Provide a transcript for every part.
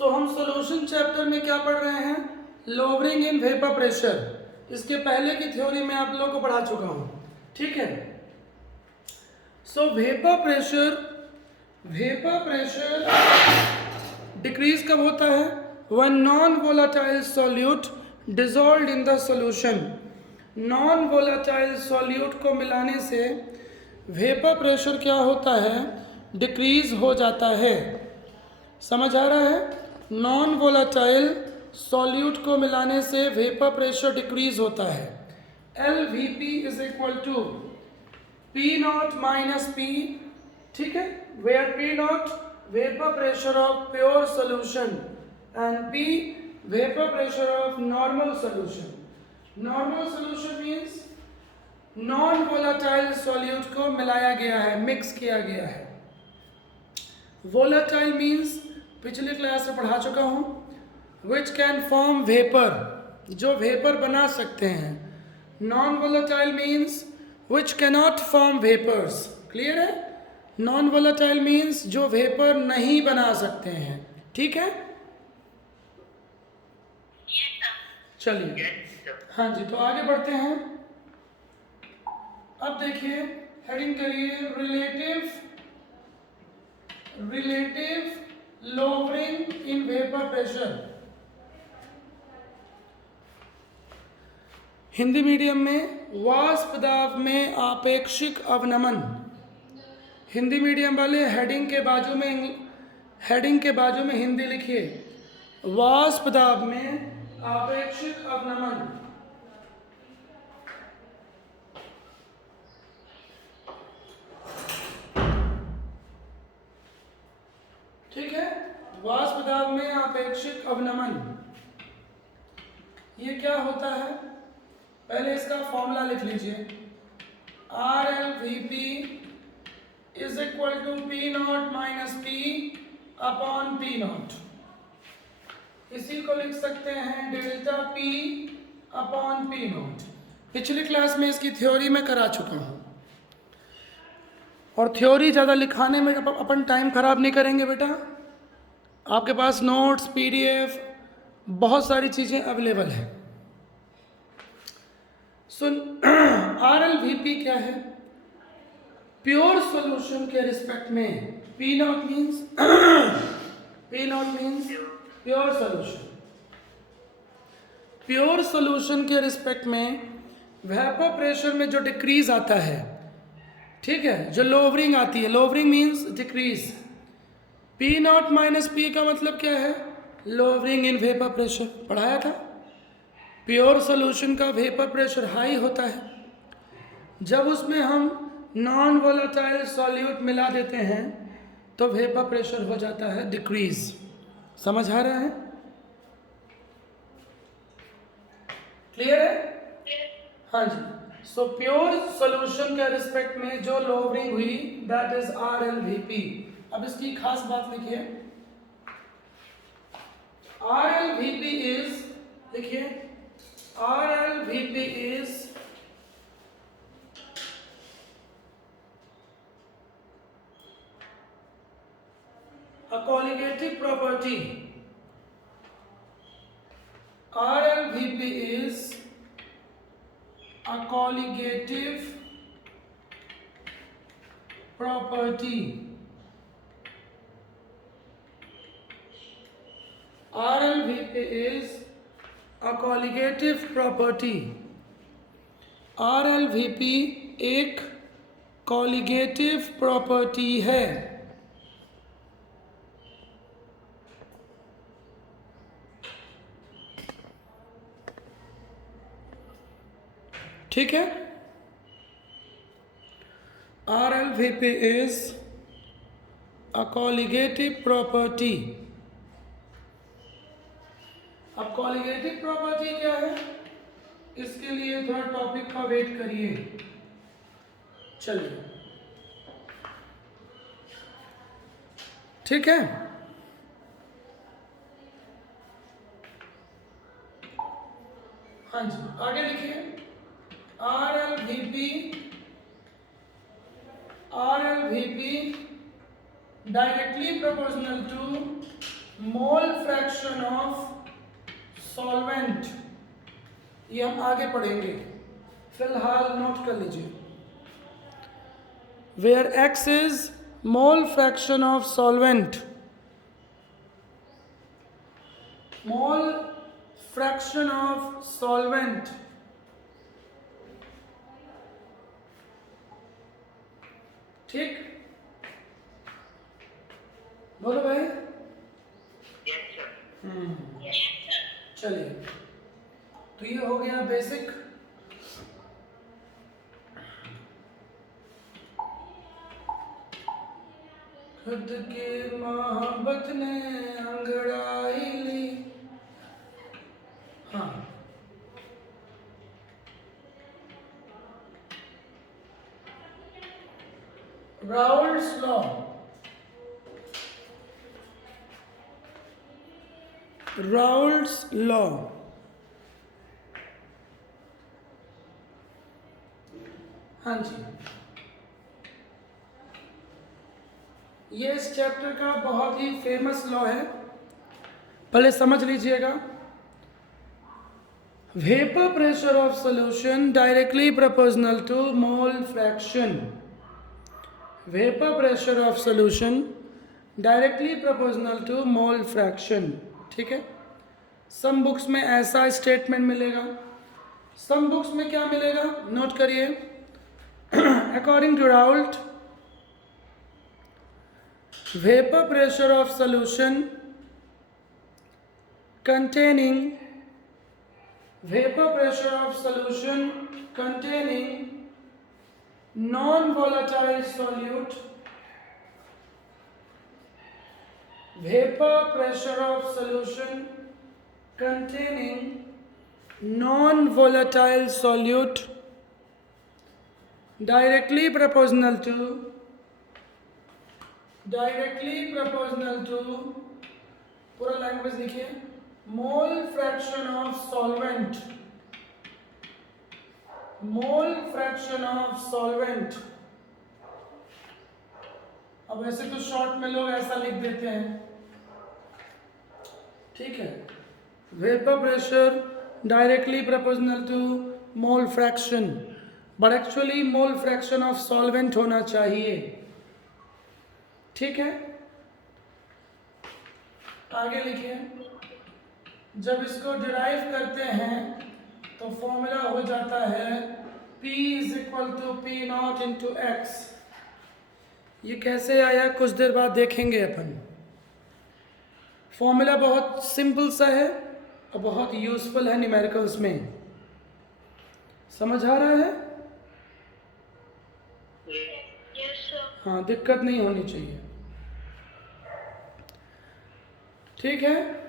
हम solution chapter में क्या पढ़ रहे हैं? Lowering in vapour pressure. इसके पहले की थ्योरी में आप लोगों को पढ़ा चुका हूं, ठीक है। वेपर प्रेशर डिक्रीज कब होता है? When non volatile solute dissolved in the solution. Non volatile solute को मिलाने से वेपर प्रेशर क्या होता है? डिक्रीज हो जाता है। समझ आ रहा है? नॉन वोलेटाइल सॉल्यूट को मिलाने से वेपर प्रेशर डिक्रीज होता है। LVP is equal to P nought minus P, ठीक है, where P nought vapour pressure of pure solution and P vapour pressure of normal solution. Normal solution means non volatile solute को मिलाया गया है, mix किया गया है। वोलेटाइल मीन्स पिछले क्लास में पढ़ा चुका हूं, विच कैन फॉर्म वेपर, जो वेपर बना सकते हैं। Non volatile means which cannot form vapours. Clear है? नॉन वोलेटाइल मीन्स जो वेपर नहीं बना सकते हैं, ठीक है। चलिए, हाँ जी, तो आगे बढ़ते हैं। अब देखिए, हेडिंग करिए relative lowering in vapour pressure. Hindi medium में वाष्प दाब में आपेक्षिक अवनमन। हिंदी मीडियम वाले हेडिंग के बाजू में हिंदी लिखिए, वाष्प दाब में आपेक्षिक अवनमन। ठीक है, वाष्प दाब में आपेक्षिक अवनमन ये क्या होता है? पहले इसका फॉर्मूला लिख लीजिए, RLVP is equal to P nought minus P upon P nought. इसी को लिख सकते हैं delta P upon P nought. पिछली क्लास में इसकी थ्योरी में करा चुका हूं, और थ्योरी ज़्यादा लिखाने में अपन टाइम खराब नहीं करेंगे बेटा। आपके पास नोट्स, PDF, बहुत सारी चीज़ें अवेलेबल है। RLVP क्या है? प्योर सॉल्यूशन के रिस्पेक्ट में P not means pure solution. Pure solution के रिस्पेक्ट में वेपर प्रेशर में जो डिक्रीज आता है, ठीक है, जो लोअरिंग आती है, lowering means decrease. P nought minus P का मतलब क्या है? लोअरिंग इन वेपर प्रेशर, पढ़ाया था। प्योर सॉल्यूशन का वेपर प्रेशर हाई होता है, जब उसमें हम नॉन वोलेटाइल सॉल्यूट मिला देते हैं तो वेपर प्रेशर हो जाता है डिक्रीज। समझ आ रहा है? क्लियर है? हाँ जी। प्योर सॉल्यूशन के रिस्पेक्ट में जो लोअरिंग हुई दैट इज RLVP। अब इसकी खास बात लिखिए, RLVP इज, लिखिए, RLVP is a colligative property. RLVP is a colligative property. RLVP is a colligative property. RLVP एक colligative property है। ठीक है, RLVP is a colligative property। अब colligative property क्या है? इसके लिए थोड़ा टॉपिक का वेट करिए। चलिए, ठीक है। हाँ जी, आगे लिखिए, RLVP directly proportional to mole fraction of solvent, ये हम आगे पढ़ेंगे, फिलहाल नोट कर लीजिए। Where X is mole fraction of solvent, mole fraction of solvent, ठीक, बोलो भाई। चलिए, तो ये हो गया बेसिक। खुद की मोहब्बत ने अंगड़ाई ली, हाँ, राउल्ट्स लॉ, राउल्ट्स लॉ, हाँ जी, ये इस चैप्टर का बहुत ही फेमस लॉ है, पहले समझ लीजिएगा। Vapour pressure of solution directly proportional to mole fraction, vapour pressure of solution directly proportional to mole fraction, ठीक है। सम बुक्स में ऐसा स्टेटमेंट मिलेगा, सम बुक्स में क्या मिलेगा, नोट करिए। According to Raoult, vapour pressure of solution containing, vapor pressure of solution containing non-volatile solute, vapor pressure of solution containing non-volatile solute directly proportional to पूरा language लिखिए, मोल fraction of solvent, mole fraction of solvent. अब वैसे तो short में लोग ऐसा लिख देते हैं, ठीक है, vapour pressure directly proportional to mole fraction, but actually mole fraction of solvent होना चाहिए, ठीक है। आगे लिखिए, जब इसको डिराइव करते हैं तो फॉर्मूला हो जाता है P is equal to P not into X. ये कैसे आया कुछ देर बाद देखेंगे अपन। फॉर्मूला बहुत सिंपल सा है और बहुत यूजफुल है न्यूमेरिकल्स में, समझ आ रहा है? हाँ, दिक्कत नहीं होनी चाहिए, ठीक है।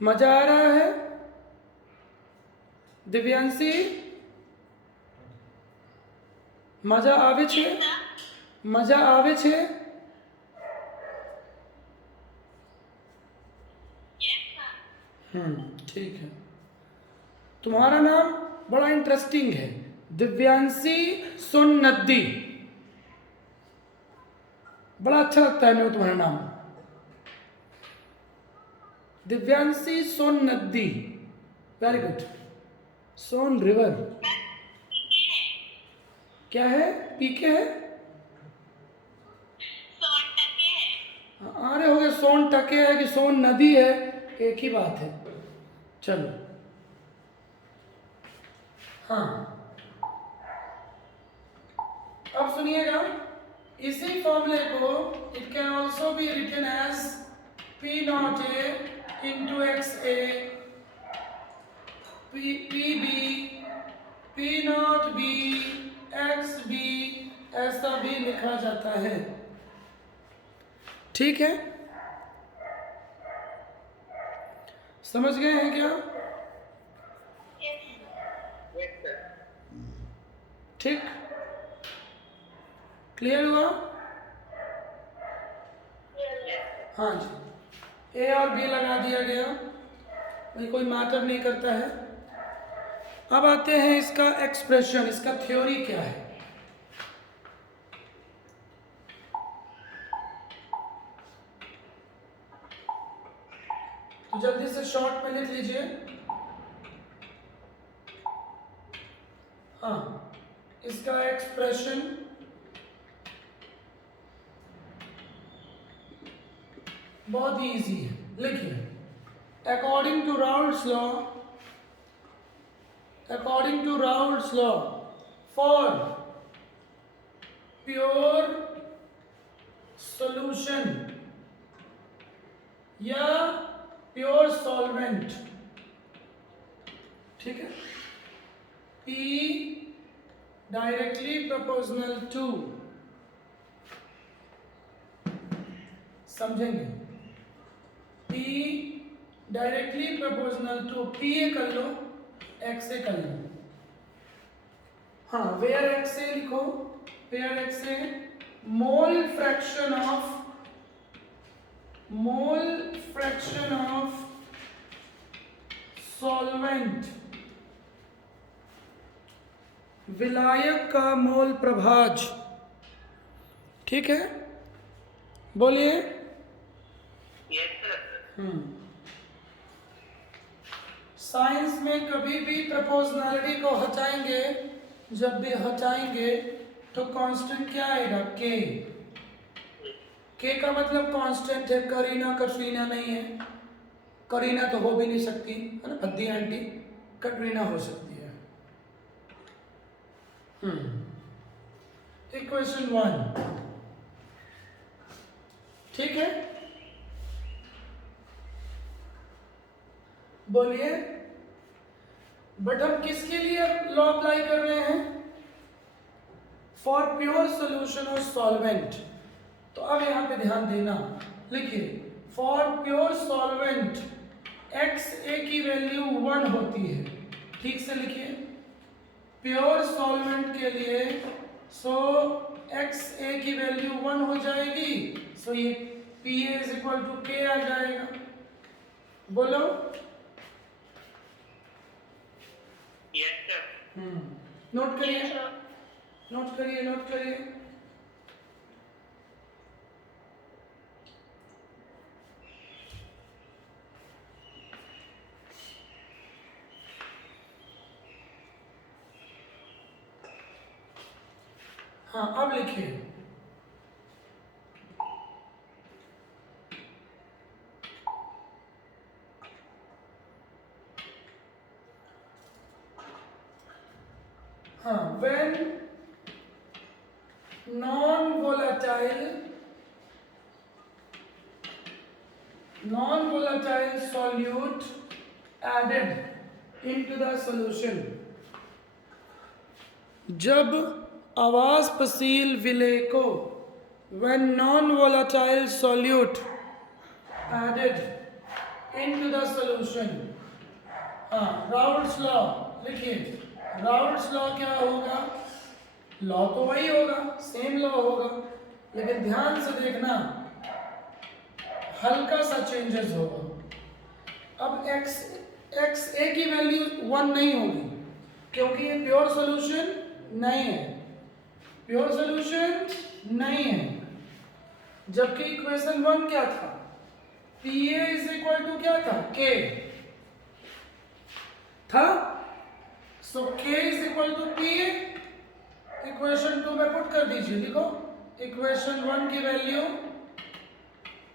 मजा आ रहा है दिव्यांशी? मजा आवे छे? मजा आवे छे? ठीक है। तुम्हारा नाम बड़ा इंटरेस्टिंग है, दिव्यांशी सोननद्दी, बड़ा अच्छा लगता है मेरे को तुम्हारा नाम, दिव्यांशी सोननद्दी, वेरी गुड। सोन रिवर क्या है? पीके है? अरे हो गया, सोन टके है कि सोन नदी है, एक ही बात है। चलो, हाँ, अब सुनिएगा, इसी फॉर्मूले को it can also be written as P not A into X A, P B, P nought B, X B, ऐसा भी लिखा जाता है, ठीक है। समझ गए हैं क्या? ठीक, क्लियर हुआ? हाँ जी, ए और बी लगा दिया गया, कोई मैटर नहीं करता है। अब आते हैं इसका एक्सप्रेशन, इसका थ्योरी क्या है। शॉर्ट में लिख लीजिए। हाँ, इसका एक्सप्रेशन बहुत ही इजी है, लिखिए। According to Raoult's law for pure solution या प्योर सॉल्वेंट, ठीक है, P डायरेक्टली प्रोपोर्शनल टू, समझेंगे, P directly proportional to, P A कर लो, X ए कर लो। हाँ, वेयर X ए लिखो, where X A mole fraction of solvent, विलायक का मोल प्रभाज, ठीक है, बोलिए। साइंस में कभी भी प्रोपोर्शनैलिटी को हटाएंगे, जब भी हटाएंगे तो कांस्टेंट क्या आएगा, के का मतलब कांस्टेंट है, करीना कटरीना नहीं है, करीना तो हो भी नहीं सकती है ना, भद्दी आंटी, कटरीना हो सकती है। इक्वेशन 1, ठीक है, बोलिए। बट हम किसके लिए लॉ अप्लाई कर रहे हैं, फॉर प्योर सोल्यूशन और सॉल्वेंट। तो अब यहां पे ध्यान देना, लिखिए फॉर प्योर सॉल्वेंट एक्स ए की वैल्यू 1 होती है, ठीक से लिखिए, प्योर सॉल्वेंट के लिए सो एक्स ए की वैल्यू 1 हो जाएगी, सो ये P A is equal to K आ जाएगा, बोलो। नोट करिए, नोट करिए, नोट करिए। हाँ, अब लिखिए, हाँ, when non-volatile solute added into the solution, जब आवाज़ विलेय को when non-volatile solute added into the solution, हाँ, राउल्ट्स लॉ लिखिए। राउल्ट्स लॉ क्या होगा, लॉ तो वही होगा, सेम लॉ होगा, लेकिन ध्यान से देखना हल्का सा चेंजेस होगा। अब एक्स ए की वैल्यू 1 नहीं होगी, क्योंकि ये प्योर सॉल्यूशन नहीं है, प्योर सॉल्यूशन नहीं है, जबकि इक्वेशन 1 क्या था, P A is equal to क्या था, के था, so K is equal to P A. Equation 2 में पुट कर दीजिए, लिखो इक्वेशन 1 की वैल्यू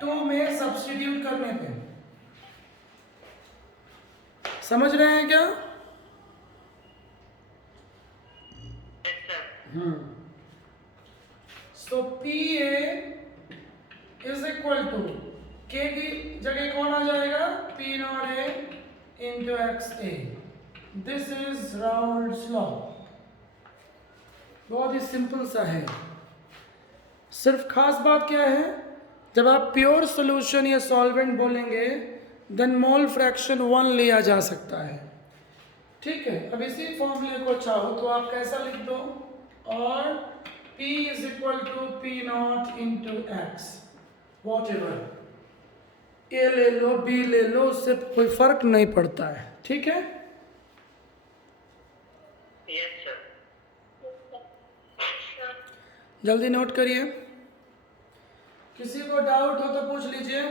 2 में सब्स्टिट्यूट करने पे, समझ रहे हैं क्या? So P A is equal to के की जगह कौन आ जाएगा, P not A into X A. This is Raoult's law, बहुत ही सिंपल सा है। सिर्फ खास बात क्या है, जब आप प्योर सॉल्यूशन या सॉल्वेंट बोलेंगे देन मोल फ्रैक्शन 1 लिया जा सकता है, ठीक है। अब इसी फॉर्मूले को चाहो तो आप कैसा लिख दो, और P is equal to P not into X, whatever, A ले लो बी ले लो, उससे कोई फर्क नहीं पड़ता है, ठीक है। Yes sir. जल्दी नोट करिए, किसी को डाउट हो तो पूछ लीजिए।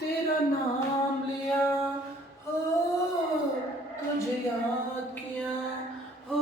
तेरा नाम लिया हो, तुझे याद किया हो।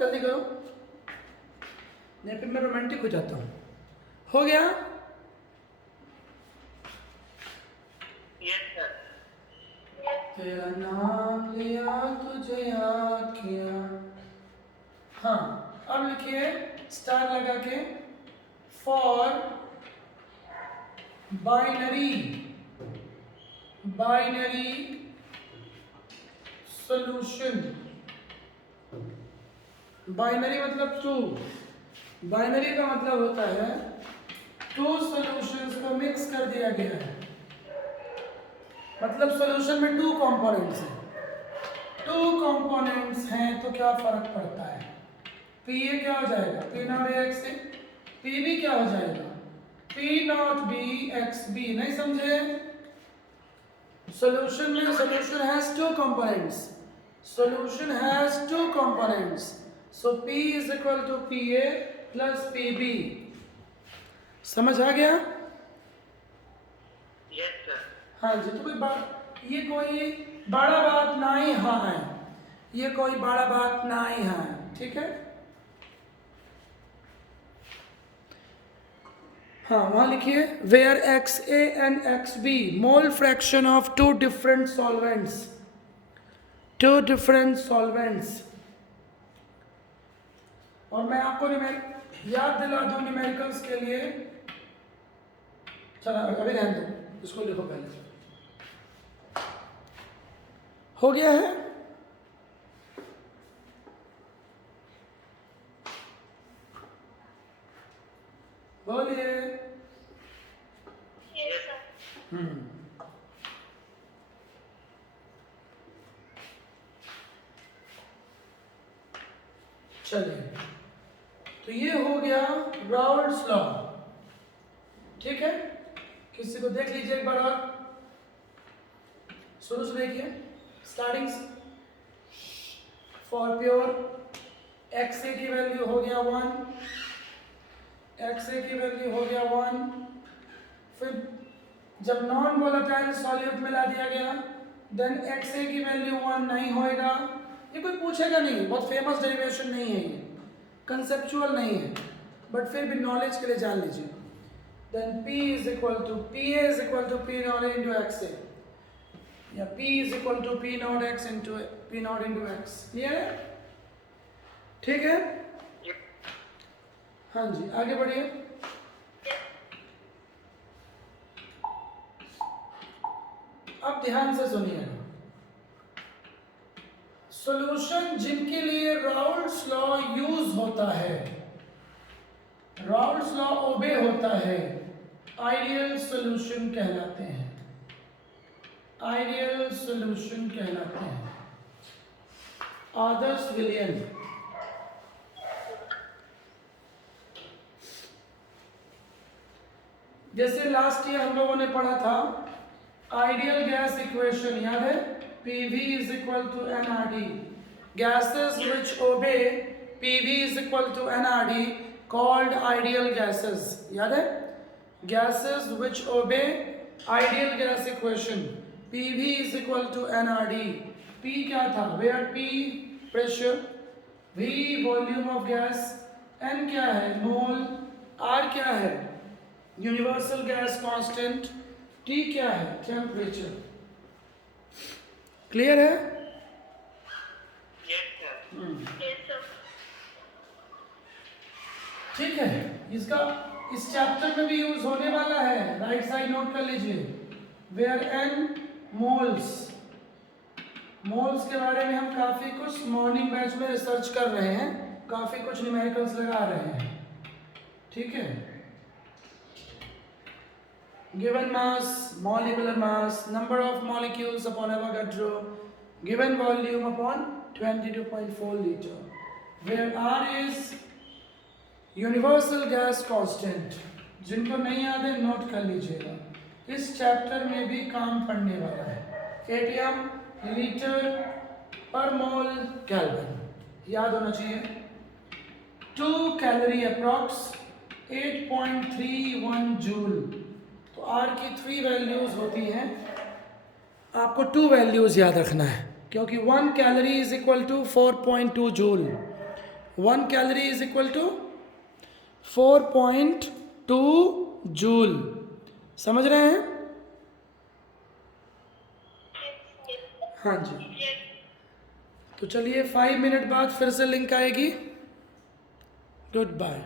जल्दी करो, नहीं फिर मैं रोमांटिक हो जाता हूँ। हो गया? Yes sir. तेरा नाम लिया, तुझे याद किया। हाँ, अब लिखिए स्टार लगा के, फॉर बाइनरी सॉल्यूशन। बाइनरी मतलब टू। बाइनरी का मतलब होता है टू सॉल्यूशंस को मिक्स कर दिया गया है। मतलब सॉल्यूशन में टू कंपोनेंट्स हैं। टू कंपोनेंट्स हैं तो क्या फर्क पड़ता है? पी ए क्या हो जाएगा? P not A X A. P B क्या हो जाएगा? P nought B X B. नहीं समझे? सॉल्यूशन में solution has two components. Solution has two components. So P is equal to P A plus P B. समझ आ गया? Yes sir. हाँ जी। तो कोई बात, ये कोई बड़ा बात ना ही हाँ है, ये कोई बड़ा बात ना ही हाँ है, ठीक है? हाँ, वहां लिखिए where X A and X B mole fraction of two different solvents. Two different solvents. और मैं आपको याद दिला दूं न्यूमेरिकल्स के लिए। चलो अभी रहने दो, इसको लिखो पहले। हो गया है? बोलिए। Yes sir. चलिए, तो ये हो गया राउल्ट्स लॉ, ठीक है? किसी को देख लीजिए एक बार और, शुरू से देखिए स्टार्टिंग। फॉर प्योर एक्स ए की वैल्यू हो गया 1, एक्स ए की वैल्यू हो गया 1। फिर जब नॉन वोलेटाइल सॉल्यूट मिला दिया गया, देन एक्स ए की वैल्यू 1 नहीं होएगा। ये कोई पूछेगा नहीं, बहुत फेमस डेरिवेशन नहीं है ये, कंसेप्चुअल नहीं है, बट फिर भी नॉलेज के लिए जान लीजिए। Then P is equal to P A is equal to P not into X A, या P is equal to P naught X into P not into X. Clear है? ठीक है? हाँ जी, आगे बढ़िए। अब ध्यान से सुनिएगा। सॉल्यूशन जिनके लिए राउल्ट्स लॉ यूज होता है, राउल्ट्स लॉ ओबे होता है, आइडियल सॉल्यूशन कहलाते हैं। आइडियल सॉल्यूशन कहलाते हैं। आदर्श विलयन। जैसे लास्ट ईयर हम लोगों ने पढ़ा था आइडियल गैस इक्वेशन, याद है? PV is equal to nRT. Gases which obey PV is equal to nRT called ideal gases. याद है? Gases which obey ideal gas equation. PV is equal to nRT. P क्या था? Where P pressure, V volume of gas, N क्या है? Mole, R क्या है? Universal gas constant, T क्या है? Temperature. क्लियर है? Yes sir. Yes sir. ठीक है, इसका इस चैप्टर में भी यूज होने वाला है, राइट साइड नोट कर लीजिए। Where N moles. मोल्स के बारे में हम काफी कुछ मॉर्निंग बैच में रिसर्च कर रहे हैं, काफी कुछ न्यूमेरिकल्स लगा रहे हैं, ठीक है? Given mass, molecular mass, number of molecules upon Avogadro, given volume upon 22.4 liter, where R is universal gas constant. जिनको नहीं याद है नोट कर लीजिएगा, इस चैप्टर में भी काम पड़ने वाला है। एटीएम लीटर पर मोल केल्विन, याद होना चाहिए। 2 कैलोरी अप्रॉक्स 8.31 जूल। तो R की 3 वैल्यूज़ होती हैं, आपको 2 वैल्यूज़ याद रखना है, क्योंकि 1 calorie is equal to 4.2 joule. 1 calorie is equal to 4.2 joule. समझ रहे हैं? हाँ जी। तो चलिए 5 मिनट बाद फिर से लिंक आएगी। Good bye.